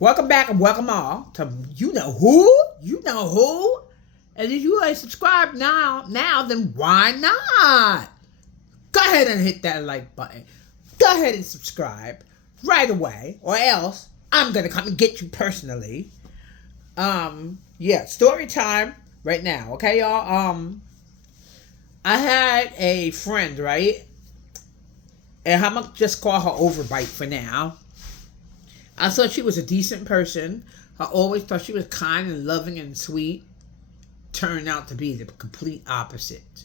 Welcome back and welcome all to you know who, you know who, and if you ain't subscribed now then why not? Go ahead and hit that like button. Go ahead and subscribe right away, or else I'm gonna come and get you personally. Yeah, story time right now, okay, y'all. I had a friend, right, and I'm gonna just call her Overbite for now. I thought she was a decent person. I always thought she was kind and loving and sweet. Turned out to be the complete opposite.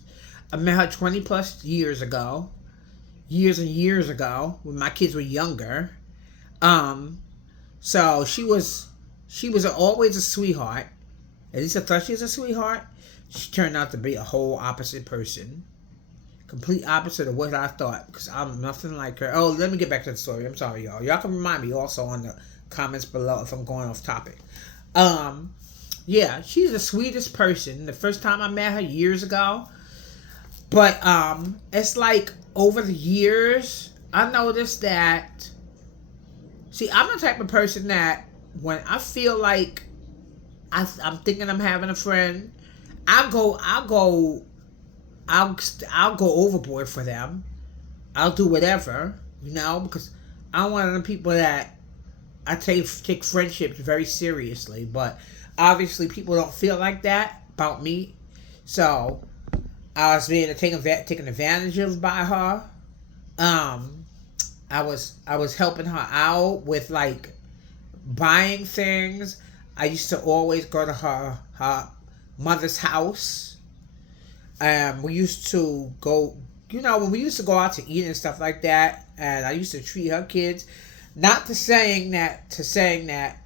I met her 20 plus years ago. Years and years ago, when my kids were younger. So she was always a sweetheart. At least I thought she was a sweetheart. She turned out to be a whole opposite person. Complete opposite of what I thought, because I'm nothing like her. Oh, let me get back to the story. I'm sorry, y'all. Y'all can remind me also on the comments below if I'm going off topic. Yeah, she's the sweetest person. The first time I met her years ago, but it's like over the years, I noticed that. See, I'm the type of person that when I feel like I'm thinking I'm having a friend, I'll go overboard for them. I'll do whatever, because I'm one of the people that I take friendships very seriously. But obviously, people don't feel like that about me. So I was being taken advantage of by her. I was helping her out with like buying things. I used to always go to her mother's house. We used to go, when we used to go out to eat and stuff like that, and I used to treat her kids, not to saying that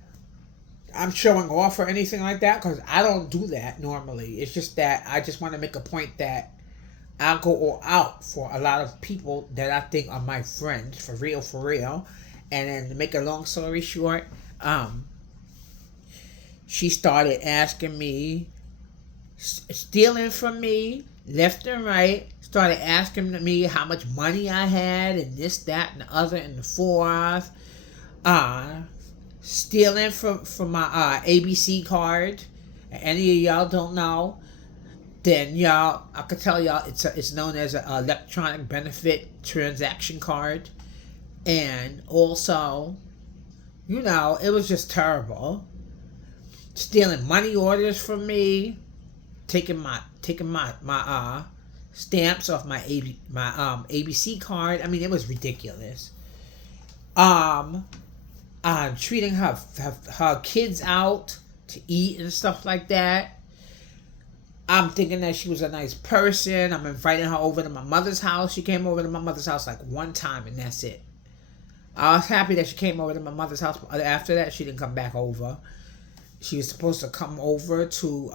I'm showing off or anything like that, because I don't do that normally. It's just that I just want to make a point that I'll go all out for a lot of people that I think are my friends, for real. And then to make a long story short, she started asking me, stealing from me left and right, started asking me how much money I had and this, that, and the other and the fourth. Stealing from my ABC card. Any of y'all don't know, then y'all, I could tell y'all it's known as an electronic benefit transaction card. And also, it was just terrible. Stealing money orders from me, taking my stamps off my ABC card. I mean, it was ridiculous. Treating her kids out to eat and stuff like that. I'm thinking that she was a nice person. I'm inviting her over to my mother's house. She came over to my mother's house like one time and that's it. I was happy that she came over to my mother's house. After that, she didn't come back over. She was supposed to come over to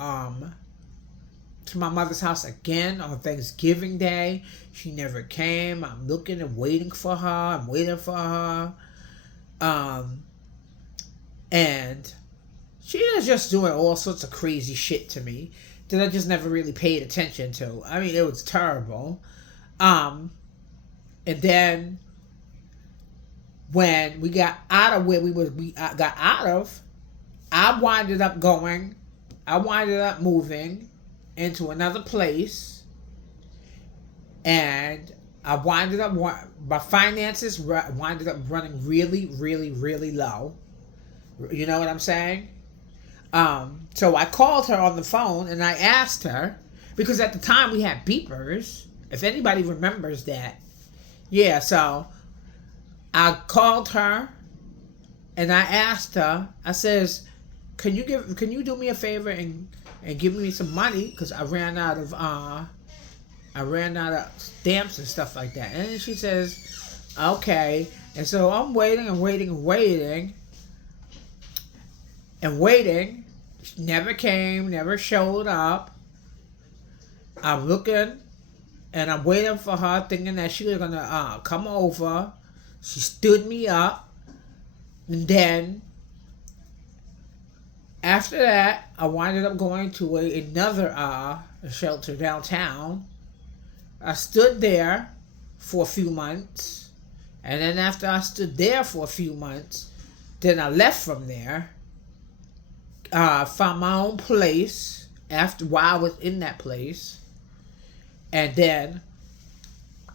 my mother's house again on Thanksgiving Day. She never came. I'm looking and waiting for her. I'm waiting for her. And she was just doing all sorts of crazy shit to me that I just never really paid attention to. I mean, it was terrible. And then when we got out of where we got out of, I winded up moving into another place, and my finances winded up running really, really, really low. You know what I'm saying? So I called her on the phone and I asked her, because at the time we had beepers, if anybody remembers that. Yeah, so I called her and I asked her, I says, can you do me a favor and give me some money, because I ran out of stamps and stuff like that. And then she says, okay. And so I'm waiting. She never came, never showed up. I'm looking and I'm waiting for her, thinking that she was gonna come over. She stood me up, and then after that, I winded up going to another shelter downtown. I stood there for a few months, and then after I stood there for a few months, Then I left from there. Found my own place after while I was in that place. And then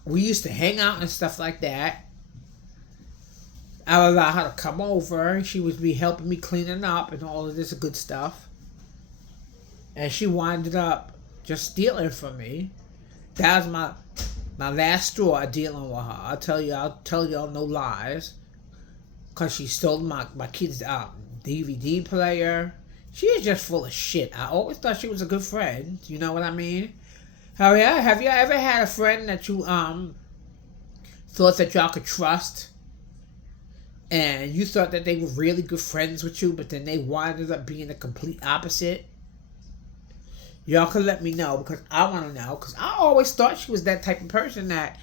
we used to hang out and stuff like that. I would allow her to come over. She would be helping me cleaning up and all of this good stuff. And she winded up just stealing from me. That was my last straw dealing with her. I'll tell y'all no lies. Because she stole my kid's DVD player. She is just full of shit. I always thought she was a good friend. You know what I mean? Have you ever had a friend that you thought that y'all could trust? And you thought that they were really good friends with you, but then they winded up being the complete opposite? Y'all can let me know, because I want to know. Because I always thought she was that type of person that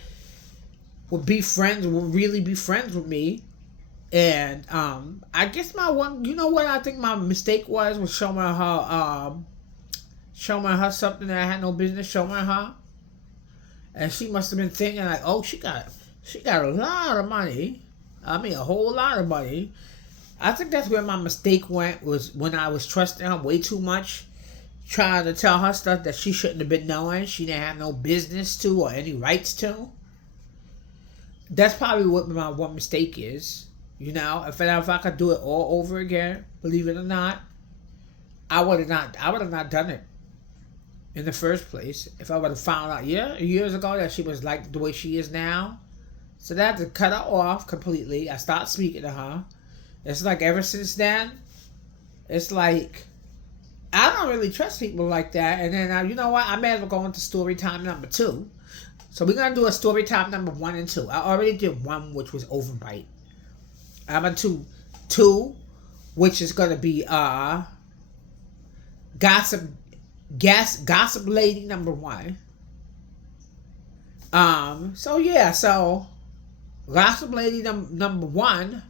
would really be friends with me. And I guess you know what I think my mistake was showing her something that I had no business showing her. And she must have been thinking like, oh, she got a lot of money. I mean, a whole lot of money. I think that's where my mistake went, was when I was trusting her way too much, trying to tell her stuff that she shouldn't have been knowing. She didn't have no business to or any rights to. That's probably what my one mistake is. You know, if I could do it all over again, believe it or not, I would have not done it in the first place. If I would have found out years ago that she was like the way she is now. So I had to cut her off completely. I stopped speaking to her. It's like ever since then, it's like I don't really trust people like that. And then you know what? I may as well go into story time number 2. So we're gonna do a story time number 1 and 2. I already did 1, which was overbite. I'm gonna do 2, which is gonna be gossip lady number 1. So gossip lady number 1,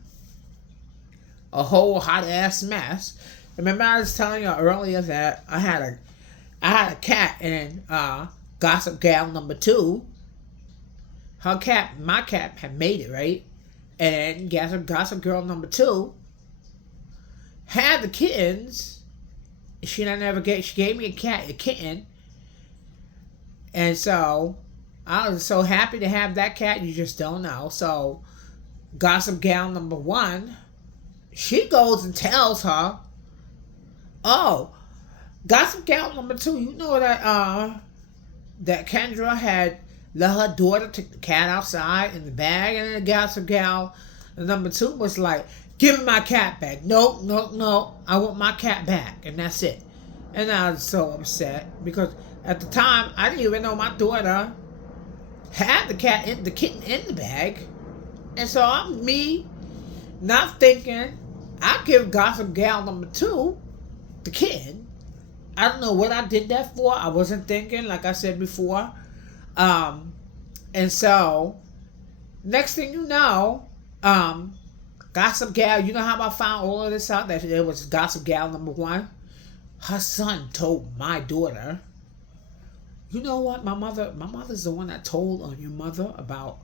a whole hot ass mess. Remember I was telling you earlier that I had a cat, and gossip gal number 2, my cat had made it, right? And gossip girl number 2 had the kittens. She gave me a kitten. And so I was so happy to have that cat, you just don't know. So gossip gal number 1, she goes and tells her, oh, gossip gal number 2, you know that Kendra had let her daughter take the cat outside in the bag, and then the gossip gal number 2 was like, give me my cat back. No, I want my cat back, and that's it. And I was so upset, because at the time, I didn't even know my daughter had the kitten in the bag. And so I'm not thinking, I give gossip gal number 2 the kitten. I don't know what I did that for. I wasn't thinking, like I said before. And so, next thing you know, gossip gal, you know how I found all of this out? That it was gossip gal number 1? Her son told my daughter, you know what, my mother's the one that told on your mother about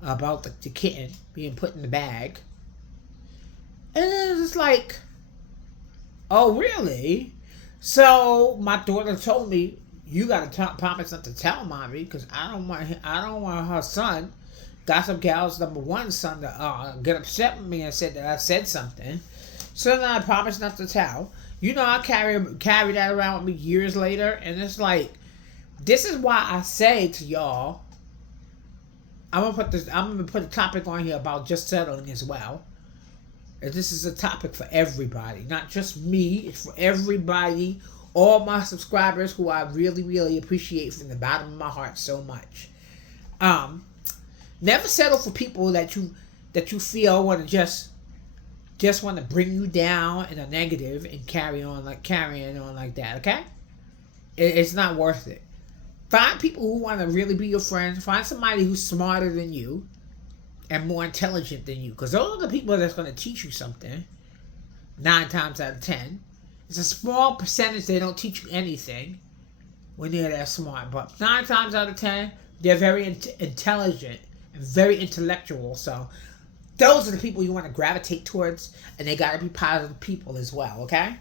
the kitten being put in the bag. And then it's like, oh really? So my daughter told me, you gotta promise not to tell mommy, because I don't want her son, gossip gal's number 1 son, to get upset with me and said that I said something. So then I promised not to tell. You know, I carry that around with me years later, and it's like, this is why I say to y'all, I'm gonna put a topic on here about just settling as well. And this is a topic for everybody, not just me. It's for everybody. All my subscribers, who I really, really appreciate from the bottom of my heart so much. Never settle for people that you feel want to just want to bring you down in a negative and carrying on like that. Okay, it's not worth it. Find people who want to really be your friends. Find somebody who's smarter than you and more intelligent than you, because those are the people that's going to teach you something. 9 times out of 10. It's a small percentage they don't teach you anything when they're that smart. But 9 times out of 10, they're very intelligent and very intellectual. So those are the people you want to gravitate towards, and they gotta be positive people as well, okay?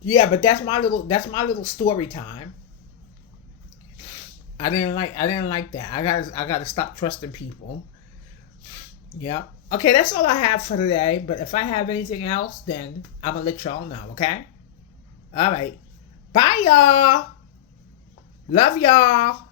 Yeah, but that's my little story time. I didn't like that. I gotta stop trusting people. Yep. Okay, that's all I have for today. But if I have anything else, then I'm gonna let y'all know, okay? Alright. Bye, y'all. Love y'all.